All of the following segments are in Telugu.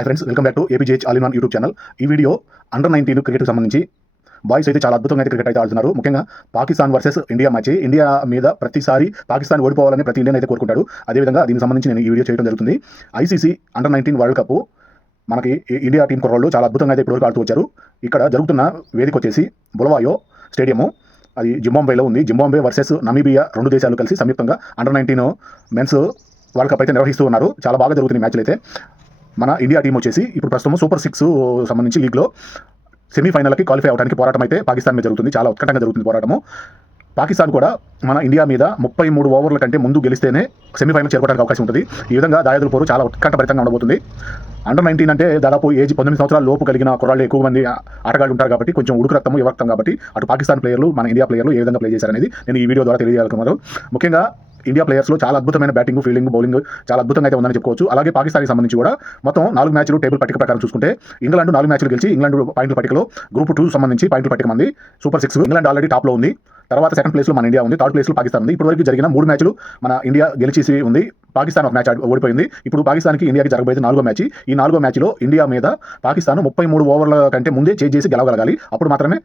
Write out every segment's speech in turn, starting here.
Hi friends welcome back to APJH all in one YouTube channel ఈ వీడియో అండర్ నైన్టీన్ క్రికెట్కి సంబంధించి. బాయ్స్ అయితే చాలా అద్భుతంగా అయితే క్రికెట్ అయితే ఆడుతున్నారు. ముఖ్యంగా Pakistan versus India match India మీద ప్రతిసారి పాకిస్తాన్ ఓడిపోవాలని ప్రతి ఇండియన్ అయితే కోరుకుంటాడు. అదేవిధంగా దీనికి సంబంధించి నేను ఈ వీడియో చేయడం జరుగుతుంది. ICC under nineteen world cup మనకి ఇండియా టీం కుర్రోళ్ళు చాలా అద్భుతంగా అయితే ఇప్పటివరకు ఆడుతూ వచ్చారు. ఇక్కడ జరుగుతున్న వేదిక వచ్చేసి బులవాయో స్టేడియము. అది జింబాంబేలో ఉంది. జింబాంబే వర్సెస్ నమీబియా రెండు దేశాలు కలిసి సంయుక్తంగా under nineteen mens world cup అయితే నిర్వహిస్తూ ఉన్నారు. చాలా బాగా జరుగుతుంది మ్యాచ్లు అయితే. మన ఇండియా టీం వచ్చేసి ఇప్పుడు ప్రస్తుతం సూపర్ సిక్స్ సంబంధించి లీగ్లో సెమీఫైనల్కి క్వాలిఫై అవడానికి పోరాటం అయితే పాకిస్తాన్ మీద జరుగుతుంది. చాలా ఉత్కంఠంగా జరుగుతుంది పోరాటము. పాకిస్తాన్ కూడా మన ఇండియా మీద ముప్పై మూడు ఓవర్ల కంటే ముందు గెలిస్తేనే సెమీఫైనల్ చేరుకోవడానికి అవకాశం ఉంటుంది. ఈ విధంగా దాయాదుల పోరు చాలా ఉత్కంఠభరితంగా ఉండబోతుంది. అండర్ నైన్టీన్ అంటే దాదాపు ఏజ్ పంతొమ్మిది సంవత్సరాల లోపు కలిగిన కుర్రాళ్ళు ఎక్కువ మంది ఆటగాళ్ళు ఉంటారు కాబట్టి కొంచెం ఉడుకు రక్తం యువ కాబట్టి అటు పాకిస్తాన్ ప్లేయర్లు మన ఇండియా ప్లేయర్లు ఏ విధంగా ప్లే చేశారనేది నేను ఈ వీడియో ద్వారా తెలియజేయాలనుకున్నాను. ముఖ్యంగా ఇండియా ప్లేయర్స్లో చాలా అద్భుతమైన బ్యాటింగ్ ఫీల్డింగ్ బౌలింగ్ చాలా అద్భుతంగా అయితే ఉందని చెప్పుకోవచ్చు. అలాగే పాకిస్తాన్కి సంబంధించి కూడా మొత్తం నాలుగు మ్యాచ్లు టేబుల్ పట్టిక ప్రకారం చూసుకుంటే ఇంగ్లాండ్ నాలుగు మ్యాచ్లు గెలిచి ఇంగ్లాండ్ పాయింట్ల పట్టికలో గ్రూప్ టూ సంబంధించి పాయింట్ల పట్టిక మంది సూపర్ సిక్స్ ఇంగ్లాండ్ ఆల్రెడీ టాప్లో ఉంది. తర్వాత సెకండ్ ప్లేస్లో మన ఇండియా ఉంది థర్డ్ ప్లేస్లో పాకిస్తాన్ ఉంది. ఇప్పటివరకు జరిగిన మూడు మ్యాచ్లు మన ఇండియా గెలిచేసి ఉంది. పాకిస్తాన్ ఒక మ్యాచ్ ఓడిపోయింది. ఇప్పుడు పాకిస్తాన్కి ఇండియాకి జరగబోయేది నాలుగో మ్యాచ్ ఈ నాలుగో మ్యాచ్లో ఇండియా మీద పాకిస్తాన్ ముప్పై మూడు ఓవర్ల కంటే ముందే చేజ్ చేసి గెలవగలగాలి. అప్పుడు మాత్రమే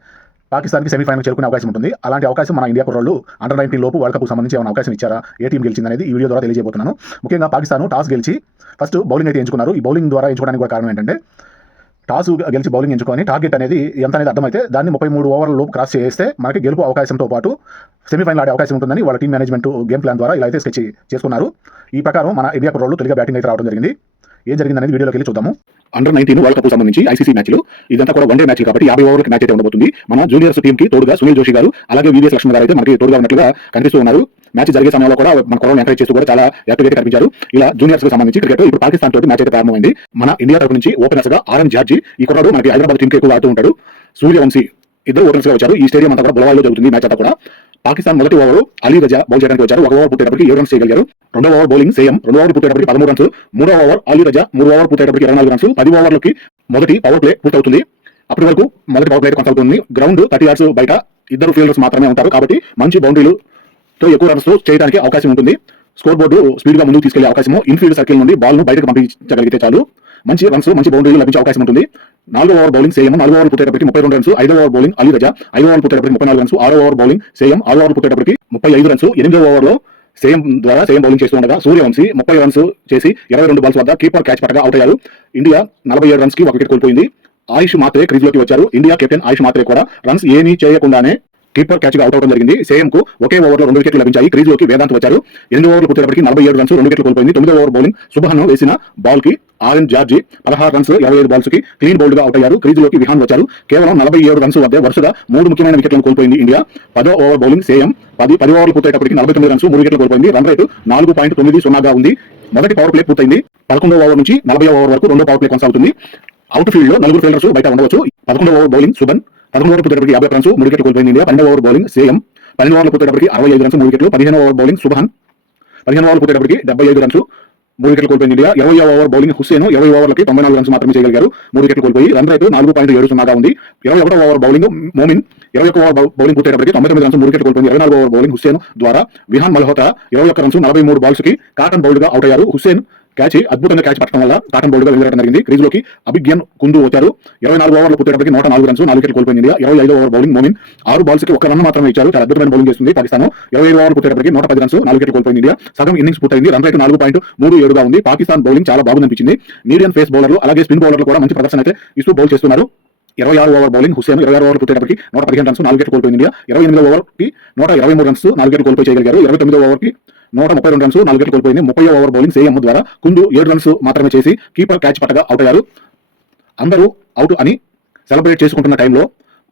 పాకిస్తాన్కి సెమీఫైనల్ చేరుకునే అవకాశం ఉంటుంది. అలాంటి అవకాశం మన ఇండియా కుర్రోళ్ళు అండర్ నైన్టీన్ లోపు వరల్డ్ కప్ సంబంధించి ఏమైనా అవకాశం ఇచ్చారా? ఏ టీం గెలిచింది అనేది ఈ వీడియో ద్వారా తెలియజేయబోతున్నాను. ముఖ్యంగా పాకిస్తాన్ టాస్ గెలిచి ఫస్ట్ బౌలింగ్ అయితే ఎంచుకున్నారు. ఈ బౌలింగ్ ద్వారా ఎంచుకోవడానికి కూడా కారణం ఏంటంటే టాస్ గెలిచి బౌలింగ్ ఎంచుకొని టార్గెట్ అనేది ఎంత అనేది అర్థమైతే దాన్ని ముప్పై మూడు ఓవర్ల లోపు క్రాస్ చేస్తే మనకి గెలుపు అవకాశంతో పాటు సెమీఫైనల్ ఆడే అవకాశం ఉంటుందని వాళ్ళ టీం మేనేజ్మెంట్ గేమ్ ప్లాన్ ద్వారా ఇలా అయితే స్కెచ్ చేసుకున్నారు. ఈ ప్రకారం మన ఇండియా కుర్రోళ్ళు తొలిగా బ్యాటింగ్ అయితే రావడం జరిగింది. ఏం జరిగింది అనేది వీడియోలోకి వెళ్ళి చూద్దాము. అండర్ నైన్టీన్ వరల్డ్ కప్ సంబంధించి ఐసీసీ మ్యాచ్లు ఇదంతా కూడా వన్ డే మ్యాచ్ కాబట్టి యాభై ఓవర్ల మ్యాచ్ అయితే ఉండబోతుంది. మన జూనియర్స్ టీమ్కి తోడుగా సునీల్ జోషి గారు అలాగే వివిఎస్ లక్ష్మణ్ గారు అయితే మనకి తోడుగా ఉన్నట్లుగా కనిపిస్తూ ఉన్నారు. మ్యాచ్ జరిగే సమయంలో కూడా మన కొరవను ఎంకరేజ్ చేస్తూ కూడా చాలా యాక్టివ్ కనిపించారు. ఇలా జూనియర్స్కి సంబంధించి క్రికెట్ ఇప్పుడు పాకిస్తాన్ తోటి మ్యాచ్ అయితే ప్రారంభమైంది. మన ఇండియా తరపు నుంచి ఓపెనర్స్గా ఆర్ఎన్ జార్జి ఈ కొరడు మనకి హైదరాబాద్ టీమ్కి ఎక్కువ ఆడుతూ ఉంటాడు. సూర్యవంశీ ఇద్దరు ఓపెనర్స్గా వచ్చారు. ఈ స్టేడియం అంతా కూడా బులవాయిలో జరుగుతుంది. మ్యాచ్ అంతా కూడా. పాకిస్తాన్ మొదటి ఓవర్ అలీ రజా బౌల్ చేయడానికి వచ్చారు. ఒక ఓవర్ పుట్టేటప్పటికి ఏడు రన్స్ చేయగలిగారు. రెండో ఓవర్ బౌలింగ్ సేయం. రెండో ఓవర్ పుట్టేటప్పటికి పదమూడు రన్స్ మూడో ఓవర్ అలీ రజా మూడు ఓవర్ పుట్టేటప్పటికి ఇరవై నాలుగు రన్స్ పది ఓవర్లకి మొదటి పవర్ ప్లే పూర్తవుతుంది. అప్పటి వరకు మొదటి పవర్ ప్లే కొనసాగుతుంది. గ్రౌండ్ థర్టీ యార్డ్స్ బయట ఇద్దరు ఫీల్డర్స్ మాత్రమే ఉంటారు. కాబట్టి మంచి బౌండరీలు తో ఎక్కువ రన్స్ చేయడానికి అవకాశం ఉంటుంది. స్కోర్ బోర్డు స్పీడ్గా ముందుకు తీసుకెళ్ళే అవకాశము. ఇన్ఫీల్డ్ సర్కిల్ నుండి బాల్ను బయటకు పంపించగలిగితే చాలు. మంచి రన్స్ మంచి బౌండరీలు లభించే అవకాశం ఉంటుంది. నాలుగో ఓవర్ బౌలింగ్ సేయం నాలుగో ఓవర్ పుట్టేటప్పటికి ముప్పై రెండు రన్స్ ఐదో ఓవర్ బౌలింగ్ అలీ రజా ఐదో ఓవర్ పుట్టేటప్పటికి ముప్పై నాలుగు రన్స్ ఆరో ఓవర్ బౌలింగ్ సేయం ఆరో ఓవర్ పుట్టేటప్పటికి ముప్పై ఐదు రన్స్ ఎనిమిదో ఓవర్లో సేమ్ ద్వారా సేమ్ బౌలింగ్ చేస్తూ ఉండగా సూర్యవంశీ ముప్పై రన్స్ చేసి ఇరవై రెండు బాల్స్ వద్ద కీపర్ క్యాచ్ పట్టగా అవుట్ అయ్యారు. ఇండియా నలభై ఏడు రన్స్కి ఒక వికెట్ కోల్పోయింది. ఆయుష్ మాత్రే క్రీజ్లోకి వచ్చారు. ఇండియా కెప్టెన్ ఆయుష్ మాత్రే కూడా రన్స్ ఏమీ చేయకుండానే కీపర్ క్యాచ్గా అవుట్ అవడం జరిగింది. సేమ్కు ఒకే ఓవర్లో రెండు వికెట్లు లభించాయి. క్రీజ్లోకి వేదాంత్ వచ్చారు. ఎనిమిది ఓవర్లు పుట్టేటప్పటికి నలభై ఏడు రన్స్ రెండు వికెట్లు కోల్పోయింది. తొమ్మిదో ఓవర్ బౌలింగ్ సుబహన్ వేసిన బాల్కి ఆర్ఎన్ జార్జి పదహారు రన్స్ ఇరవై ఐదు బాల్స్కి క్లీన్ బౌల్డ్గా అవుట్ అయ్యారు. క్రీజ్లోకి విహాన్ వచ్చారు. కేవలం నలభై ఏడు రన్స్ వద్ద వరుసగా మూడు ముఖ్యమైన వికెట్లను కోల్పోయింది ఇండియా. పదో ఓవర్ బౌలింగ్ సేయం. పది పది ఓవర్లు పూర్తయ్యేటప్పటికి నలభై తొమ్మిది రన్స్ మూడు వికెట్లు కోల్పోయింది. రన్ రేటు నాలుగు పాయింట్ తొమ్మిది సున్నాగా ఉంది. మొదటి పవర్ ప్లే పూర్తయింది. పదకొండో ఓవర్ నుంచి నలభై ఓవర్ వరకు రెండో పవర్ ప్లే కొనసాగుతుంది. అవుట్ ఫీల్డ్లో నలుగురు ఫీల్డర్స్ బయట ఉండవచ్చు. పదకొండో ఓవర్ బౌలింగ్ సుబన్. పదమూడు ఓవర్ పుట్టేటప్పటికి యాభై రన్స్ మూడు వికెట్లు కోల్పోయింది ఇండియా. పన్నెండు ఓవర్ బౌలింగ్ సేయం పన్నెండు ఓవర్లు పుట్టేటప్పటికి అరవై ఐదు రన్స్ మూడు వికెట్లు. పదిహేను ఓవర్ బౌలింగ్ సుభాన్. పదిహేను ఓవర్లు పుట్టేటప్పటికి డెబ్బై ఐదు రన్స్ మూడు వికెట్లు కోల్పోయింది ఇండియా. ఇరవై ఓవర్ బౌలింగ్ హుస్సేన్. ఇరవై ఓవర్లకి తొంభై నాలుగు రన్స్ మాత్రమే చేయగలిగారు. మూడు వికెట్లు కోల్పోయి రన్ రేటు నాలుగు పాయింట్ ఏడు సున్నాగా ఉంది. ఇరవై ఒకటో ఓవర్ బౌలింగ్ మోమిన్. ఇరవై ఒక ఓవర్ బౌలింగ్ పూర్తయ్యేటప్పటికి తొంభై తొమ్మిది రన్స్ మూడు వికెట్లు కోల్పోయింది. ఇరవై నాలుగు ఓవర్ బౌలింగ్ హుస్సేన్ ద్వారా విహాన్ మల్హోత్రా ఇరవై ఒక్క రన్స్ నలభై మూడు బాల్స్కి కాటన్ బౌల్డ్గా అవుట్ అయ్యారు హుస్సేన్. క్యాచ్ అద్భుతంగా క్యాచ్ పట్టడం వల్ల కాటన్ బౌల్డ్గా వెళ్ళడం జరిగింది. క్రీజ్లోకి అభిజ్ఞాన్ కుందు వచ్చారు. ఇరవై నాలుగు ఓవర్లు పూర్తయ్యేటప్పటికి నూట నాలుగు రన్స్ నాలుగు వికెట్లు కోల్పోయింది ఇరవై ఐదు ఓవర్ బౌలింగ్ మోమిన్. ఆరు బాల్స్కి ఒక రన్ మాత్రమే ఇచ్చారు. చాలా అద్భుతమైన బౌలింగ్ చేస్తుంది పాకిస్తాన్. ఇరవై ఐదు ఓవర్లు పూర్తయ్యేటప్పటికి నూట పది రన్స్ నాలుగు వికెట్లు కోల్పోయింది ఇండియా. సగం ఇన్నింగ్స్ పూర్తయింది. రన్ రేటు నాలుగు పాయింట్ మూడు ఏడుగా ఉంది. పాకిస్తాన్ బౌలింగ్ చాలా బాగుందనిపించింది మీడియం ఫేస్ బౌలర్లు అలాగే స్పిన్ బౌలర్లు కూడా మంచి ప్రదర్శన అయితే ఇస్తూ బౌల్ చేస్తున్నారు. ఇరవై ఆరు ఓవర్ బౌలింగ్ హుసేన్ ఇరవై ఆరు ఓవర్ పుట్టేటప్పటికి నూట పదిహేను రన్స్ నాలుగు వికెట్లు కోల్పోయింది ఇండియా. ఇరవై ఎనిమిది ఓవర్కి నూట ఇరవై మూడు రన్స్ నాలుగు వికెట్లు కోల్పోయి చేయగలిగారు. ఇరవై తొమ్మిది ఓవర్కి నూట ముప్పై రెండు రన్స్ నాలుగు వికెట్లు కోల్పోయింది. ముప్పై ఓవర్ బౌలింగ్ సేఎం ద్వారా కుందు ఏడు రన్స్ మాత్రమే చేసి కీపర్ క్యాచ్ పట్టగా అవుట్ అయ్యారు. అందరూ అవుట్ అని సెలబ్రేట్ చేసుకుంటున్న టైంలో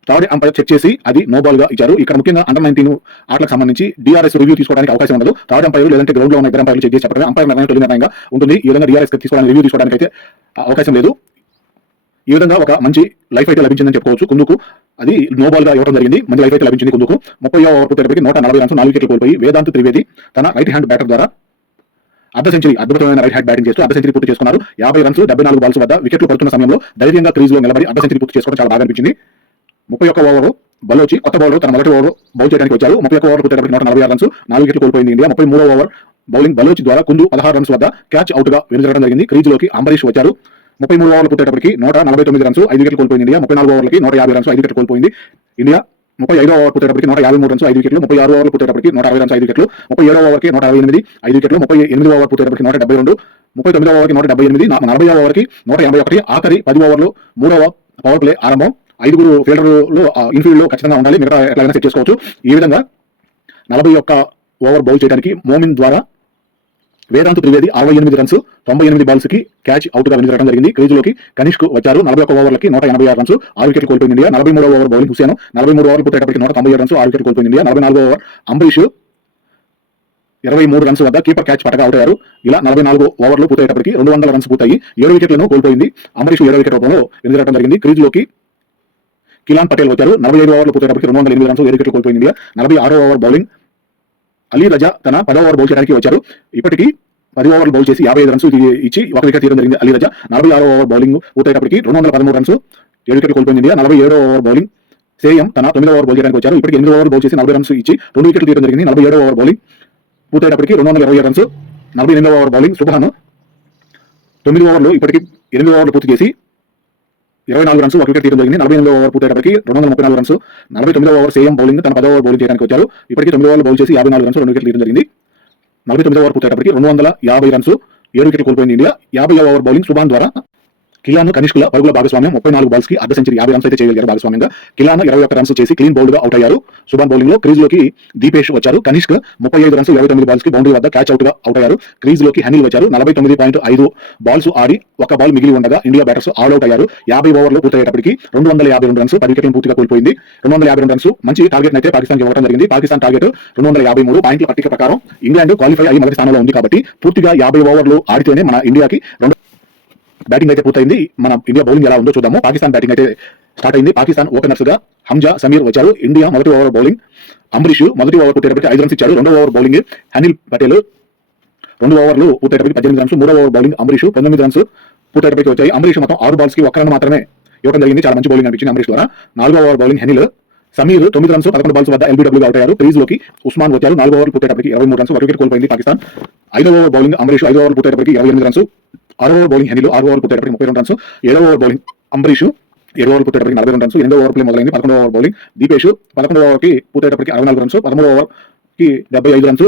థర్డ్ అంపైర్ చెక్ చేసి అది నో బాల్గా ఇచ్చారు. ఇక్కడ ముఖ్యంగా అండర్ నైన్టీన్ ఆటలకు సంబంధించి డిఆర్ఎస్ రివ్యూ తీసుకోవడానికి అవకాశం ఉండదు. థర్డ్ అంపైర్ లేదంటే గ్రౌండ్లో ఉన్న ఇద్దరు అంపైర్లు చెక్ చేసి చెప్పడమే అంపైర్ నిర్ణయం తొలి నిర్ణయంగా ఉంటుంది. ఈ విధంగా డిఆర్ఎస్ తీసుకోవడానికి రివ్యూ తీసుకోవడానికి అయితే అవకాశం లేదు. ఈ విధంగా ఒక మంచి లైఫ్ అయితే లభించిందని చెప్పుకోవచ్చు. కుందుకు అది నోబాల్గా ఇవ్వడం జరిగింది. మంచి లైఫ్ అయితే లభించింది కుందుకు. ముప్పై ఓవర్ పుట్టేటప్పటికి నూట నలభై రన్స్ నాలుగు వికెట్లు కోల్పోయి వేదాంత్ త్రివేది తన రైట్ హ్యాండ్ బ్యాటర్ ద్వారా అర్ధ సెంచరీ అద్భుతమైన రైట్ హ్యాండ్ బ్యాటింగ్ చేస్తూ అర్ధ సెంచరీ పూర్తి చేసుకున్నారు. యాభై రన్స్ డెబ్బై నాలుగు బాల్స్ వద్ద వికెట్లు పడుతున్న సమయంలో ధైర్యంగా క్రీజ్లో నిలబడి అర్ధ సెంచరీ పూర్తి చేసుకోవడం చాలా బాగా అనిపించింది. ముప్పై ఒక్క ఓవర్ బలోచి కొత్త బౌలర్ తన మొదటి ఓవర్ బౌల్ చేయడానికి వచ్చారు ముప్పై ఒక్క ఓవర్ పుట్టేటప్పటికి నూట నలభై ఆరు రన్స్ నాలుగు వికెట్లు కోల్పోయింది ఇండియా. ముప్పై మూడో ఓవర్ బౌలింగ్ బలోచి ద్వారా కుందు పదహారు రన్స్ వద్ద క్యాచ్ అవుట్గా వెనుజరడం జరిగింది. క్రీజ్లోకి అంబరీష్ వచ్చారు. ముప్పై మూడు ఓవర్లు పుట్టేటప్పటికి నూట నలభై తొమ్మిది రన్స్ ఐదు వికెట్లు కోల్పోయింది ఇండియా. ముప్పై నాలుగు ఓవర్లకి నూట యాభై రన్స్ ఐదు వికెట్లు కోల్పోయింది ఇండియా. ముప్పై ఐదో ఓవర్ పూర్తయ్యేటప్పటికి నూట యాభై మూడు రన్స్ ఐదు వికెట్లు ముప్పై ఆరు ఓవర్లు పూర్తయ్యేటప్పటికి నూట అరవై రన్స్ ఐదు వికెట్లు ముప్పై ఏడో ఓవర్కి నూట అరవై ఎనిమిది ఐదు వికెట్లు ముప్పై ఎనిమిది ఓవర్ పూర్తయ్యేటప్పటికి నూట డెబ్బై రెండు ముప్పై తొమ్మిదో ఓవర్కి నూట డెబ్బై ఎనిమిది నలభై ఓవర్కి నూట ఎనభై ఒకటి ఆఖరి పది ఓవర్లు మూడవ పవర్ ప్లే ఆరంభం. ఐదుగురు ఫీల్డర్లు ఇన్ఫీల్డ్లో ఖచ్చితంగా ఉండాలి మిగతా ఎట్లయినా సెట్ చేసుకోవచ్చు. ఈ విధంగా నలభై ఒక్క ఓవర్ బౌల్ చేయడానికి మోమిన్ ద్వారా వేదాంత్ త్రివేది అరవై ఎనిమిది రన్స్ తొంభై ఎనిమిది బాల్స్కి క్యాచ్ అవుట్గా వెనుకరడం జరిగింది. క్రీజులోకి కనిష్క్ వచ్చారు. నలభై ఒక్క ఓవర్లకి నూట ఎనభై ఆరు రన్స్ ఆరు వికెట్లు కోల్పోయింది ఇండియా. నలభై మూడో ఓవర్ బౌలింగ్ హుసేన్ నలభై మూడు ఓవర్లు పూర్తయ్యేటప్పటికి నూట తొంభై ఏడు రన్స్ ఆరు వికెట్లు కోల్పోయింది ఇండియా. నలభై నాలుగో ఓవర్ అంబరీష్ ఇరవై మూడు రన్స్ వద్ద కీపర్ క్యాచ్ పట్టగా అవుట్ అయ్యారు. ఇలా నలభై నాలుగు ఓవర్లు పూర్తయ్యేటప్పటికి రెండు వందల రన్స్ పూర్తయి ఏడు వికెట్లను కోల్పోయింది అంబరీష్ ఏడో వికెట్ రూపంలో ఎదురగడం జరిగింది. క్రీజులోకి కిలాన్ పటేల్ వచ్చారు. నలభై ఐదు ఓవర్లు పూర్తయ్యేటప్పటికి రెండు వందల ఎనిమిది రన్స్ ఏడు వికెట్లు కోల్పోయింది ఇండియా. నలభై ఆరో ఓవర్ బౌలింగ్ అలీ రజా తన పదో ఓవర్ బౌల్ చేయడానికి వచ్చారు ఇప్పటికీ పది ఓవర్లు బౌల్ చేసి యాభై ఐదు రన్స్ ఇచ్చి ఒక వికెట్ తీయడం జరిగింది అలీ రజా. నలభై ఆరో ఓవర్ బౌలింగ్ పూర్తయ్యేటప్పటికి రెండు వందల పదమూడు రన్స్ ఏడు వికెట్లు కోల్పోయింది ఇండియా. నలభై ఏడో ఓవర్ బౌలింగ్. సేయం తన తొమ్మిదో ఓవర్ బౌల్ చేయడానికి వచ్చారు. ఇప్పటికి ఎనిమిది ఓవర్ బౌల్ చేసి నలభై రన్స్ ఇచ్చి రెండు వికెట్లు తీయడం జరిగింది. నలభై ఏడో ఓవర్ బౌలింగ్ పూర్తయ్యేటప్పటికి రెండు వందల ఇరవై రన్స్. నలభై ఎనిమిదో ఓవర్ బౌలింగ్ సుభాను తొమ్మిది ఓవర్లు ఇప్పటికి ఎనిమిది ఓవర్లు పూర్తి చేసి ఇరవై నాలుగు రన్స్ ఒక వికెట్ తీయడం జరిగింది. నలభై ఎనిమిది ఓవర్ పూర్తయ్యేటప్పటికి రెండు వందల ముప్పై నాలుగు రన్స్. నలభై తొమ్మిదో ఓవర్ సేమ్ బౌలింగ్ తన పదో ఓవర్ బౌలింగ్ చేయడానికి వచ్చారు. ఇప్పటికీ తొమ్మిది ఓవర్లు బౌల్ చేసి యాభై నాలుగు రన్స్ రెండు వికెట్లు తీయడం జరిగింది. నలభై తొమ్మిదో ఓవర్ పూర్తయ్యేటప్పటికి రెండు వందల యాభై రన్స్ ఏడు వికెట్లు కోల్పోయింది ఇండియా. యాభై ఓవర్ బౌలింగ్ సుభాన్ ద్వారా కిలాను కనిష్కుల పరుగుల భాగస్వామ్యం ముప్పై నాలుగు బాల్స్కి అర్ధ సెంచరీ యాభై రన్స్ అయితే చేయగలిగారు భాగస్వామ్యంగా. కిలాను ఇరవై ఒక్క రన్స్ చేసి క్లీన్ బౌల్డ్గా అవుట్ అయ్యారు. సుబాన్ బౌలింగ్లో క్రీజ్లోకి దీపేష్ వచ్చారు. కనిష్క్ ముప్పై ఐదు రన్స్ ఇరవై తొమ్మిది బాల్స్కి బౌండరీ వద్ద క్యాచ్ అవుట్గా అవుట్ అయ్యారు. క్రీజ్లోకి హనిల్ వచ్చారు. నలభై తొమ్మిది పాయింట్ ఐదు బాల్స్ ఆడి ఒక బాల్ మిగిలి ఉండగా ఇండియా బ్యాటర్స్ ఆల్ అవుట్ అయ్యారు. యాభై ఓవర్లు పూర్తయ్యేటప్పటికి రెండు వందల యాభై రెండు రన్స్ పది వికెట్లు పూర్తిగా కోల్పోయింది. రెండు వందల యాభై రెండు రన్స్ మంచి టార్గెట్ అయితే పాకిస్తాన్ ఇవ్వడం జరిగింది. పాకిస్తాన్ టార్గెట్ రెండు వందల యాభై మూడు పాయింట్ల పట్టిక ప్రకారం ఇంగ్లాండ్ క్వాలిఫై అయ్యి మొదటి స్థానంలో ఉంది కాబట్టి పూర్తిగా యాభై ఓవర్లు ఆడితేనే మన ఇండియాకి రెండు బ్యాటింగ్ అయితే పూర్తయింది. మన ఇండియా బౌలింగ్ ఎలా ఉందో చూద్దాము. పాకిస్తాన్ బ్యాటింగ్ అయితే స్టార్ట్ అయింది. పాకిస్తాన్ ఓపెనర్స్గా హంజా సమీర్ వచ్చారు. ఇండియా మొదటి ఓవర్ బౌలింగ్ అంబరీష్ మొదటి ఓవర్ పూర్తయ్యేటప్పటికి ఐదు రన్స్ ఇచ్చారు రెండో ఓవర్ బౌలింగ్ అనిల్ పటేల్ రెండు ఓవర్లు పూర్తయ్యేటప్పటికి పద్దెనిమిది రన్స్ మూడో ఓవర్ బౌలింగ్ అంబరీష్ పంతొమ్మిది రన్స్ పూర్తయ్యేటప్పటికి వచ్చాయి. అంబరీష్ మొత్తం ఆరు బాల్స్కి ఒక్క రన్ మాత్రమే ఇవ్వడం జరిగింది. చాలా మంచి బౌలింగ్ అనిపించింది అంబరీష్ ద్వారా. నాలుగో ఓవర్ బౌలింగ్ హెనిల్ సమీర్ తొమ్మిది రన్స్ పదకొండు బాల్స్ వద్ద ఎల్బీడబ్ల్యూ అవుట్ అయ్యారు. క్రీజ్లోకి ఉస్మాన్ వచ్చారు. నాలుగు ఓవర్లు పూర్తయ్యేటప్పటికి ఇరవై మూడు రన్స్ ఒక వికెట్ కోల్పోయింది పాకిస్తాన్. ఐదో ఓవర్ బౌలింగ్ అంబరీష్ ఐదో ఓవర్ పూర్తయ్యేటప్పటికి ఇరవై ఎనిమిది రన్స్ ఆరో ఓవర్ బౌలింగ్ హెనిల్ ఆరు ఓవర్ పూర్తయ్యేటప్పటికి ముప్పై రెండు రన్స్ ఏడో ఓవర్ బౌలింగ్ అంబరీష్ ఏడు ఓవర్ పూర్తయ్యేటప్పటికి నలభై రెండు రన్స్ ఎనిమిదో ఓవర్ ప్లే మొదలైంది పదకొండో ఓవర్ బౌలింగ్ దీపేష్ పదకొండో ఓవర్కి పూర్తయ్యేటప్పటికి అరవై నాలుగు రన్స్ పదమూడో ఓవర్కి డెబ్బై ఐదు రన్స్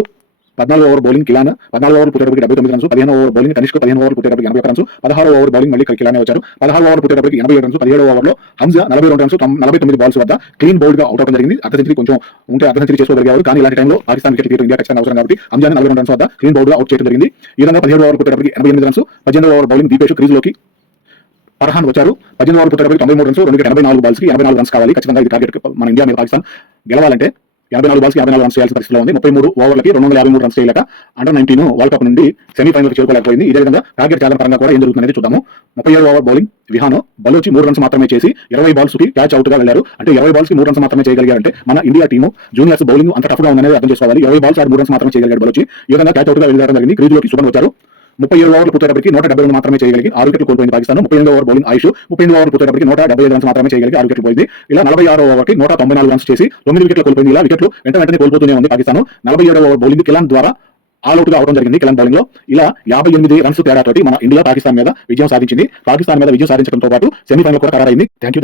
పద్నాలుగు ఓవర్ బౌలింగ్ కిలాన్ పద్నాలుగు ఓవర్ పుట్టేటప్పటికి డెబ్బై తొమ్మిది రన్స్ పదిహేను ఓవర్ బౌలింగ్ కనిష్క పదిహేను ఓవర్ పుట్టేటప్పటికి ఎనభై ఒక రన్స్ పదహారు ఓవర్ బౌలింగ్ మళ్ళీ కిలానే వచ్చారు. పదహారు ఓవర్ పుట్టేటప్పటికి ఎనభై ఏడు రన్స్ పదిహేడు ఓవర్లో హంజా నలభై రెండు రన్స్ నలభై తొమ్మిది బాల్స్ వద్ద క్లీన్ బౌల్డ్గా అవుట్ అవడం జరిగింది. అర్ధ సెంచరీ కొంచెం ఉంటే అర్ధ సెంచరీ చేసుకోగలిగారు కానీ ఇలాంటి టైంలో పాకిస్తాన్ వికెట్ తీయడం ఇండియా ఖచ్చితంగా అవసరం కాబట్టి హంజా నలభై రెండు రన్స్ వద్ద క్లీన్ బౌల్డ్గా అవుట్ చేయడం జరిగింది. ఈ విధంగా పదిహేడు ఓవర్ పుట్టేటప్పటికి ఎనభై ఎనిమిది రన్స్ పద్దెనిమిది ఓవర్ బౌలింగ్ దీపేష్ క్రీజ్లోకి పర్హాన్ వచ్చారు. పద్దెనిమిది ఓవర్ పుట్టేటప్పటికి తొంభై మూడు రన్స్ రెండు ఎనభై నాలుగు బాల్స్కి ఎనభై నాలుగు రన్స్ కావాలి. ఖచ్చితంగా ఇది టార్గెట్ మన ఇండియా మీద పాకిస్తాన్ గెలవాలంటే యాభై నాలుగు బాల్స్ యాభై నాలుగు రన్స్ చేయాల్సిన పరిస్థితిలో ఉంది. ముప్పై మూడు ఓవర్లకి రెండు వందల యాభై మూడు రన్స్ చేయలేక అండర్ నైన్టీన్ వరల్డ్ కప్ నుండి సెమీఫైనల్ చేరుకోలేకపోయింది. ఇదే విధంగా టార్గెట్ చాలా పరంగా కూడా ఏం జరుగుతుందనేది చూద్దాము. ముప్పై ఏడు ఓవర్ బౌలింగ్ విహానో బలోచి మూడు రన్స్ మాత్రమే చేసి ఇరవై బాల్స్కి క్యాచ్ అవుట్గా వెళ్ళారు. అంటే ఇరవై బాల్స్కి మూడు రన్స్ మాత్రమే చేయగలిగారంటే మన ఇండియా టీము జూనియర్స్ బౌలింగ్ అంత టఫ్గా ఉందనేది అర్థం చేసుకోవాలి. ఇరవై బాల్స్ ఆరు మూడు రన్స్ మాత్రమే చేయగలిగారు బలోచి. ఈ విధంగా క్యాచ్ అవుట్గా వెళ్ళడం జరిగింది. క్రీజ్లోకి సుమన్ వచ్చారు. ముప్పై ఏడు ఓవర్లు పూర్తయ్యేటప్పటికి నూట డెబ్బై రెండు మాత్రమే చేయగలిగి ఆరు వికెట్లు కోల్పోయింది పాకిస్తాన్. ముప్పై ఎనిమిది ఓవర్ బౌలింగ్ ఆయుష్. ముప్పై ఎనిమిది ఓవర్ పూర్తయ్యేటప్పటికి నూట డెబ్బై ఐదు రన్స్ మాత్రమే చేయగలిగి ఆరు వికెట్లు పోయింది ఇలా నలభై ఆరు ఓవర్కి నూట తొంభై నాలుగు రన్స్ చేసి తొమ్మిది వికెట్లు కోల్పోయింది. ఇలా వికెట్లు వెంట వెంటనే కోల్పోతూనే ఉంది పాకిస్తాన్. నలభై ఏడు ఓవర్ బౌలింగ్ కిలాన్ ద్వారా ఆల్ అవుట్గా అవడం జరిగింది కిలాన్ బౌలింగ్లో ఇలా యాభై ఎనిమిది రన్స్ తేడాతోటి మన ఇండియా పాకిస్తాన్ మీద విజయం సాధించింది. పాకిస్తాన్ మీద విజయం సాధించడంతో పాటు సెమీఫైనల్ కూడా ఖరారైంది. Thank you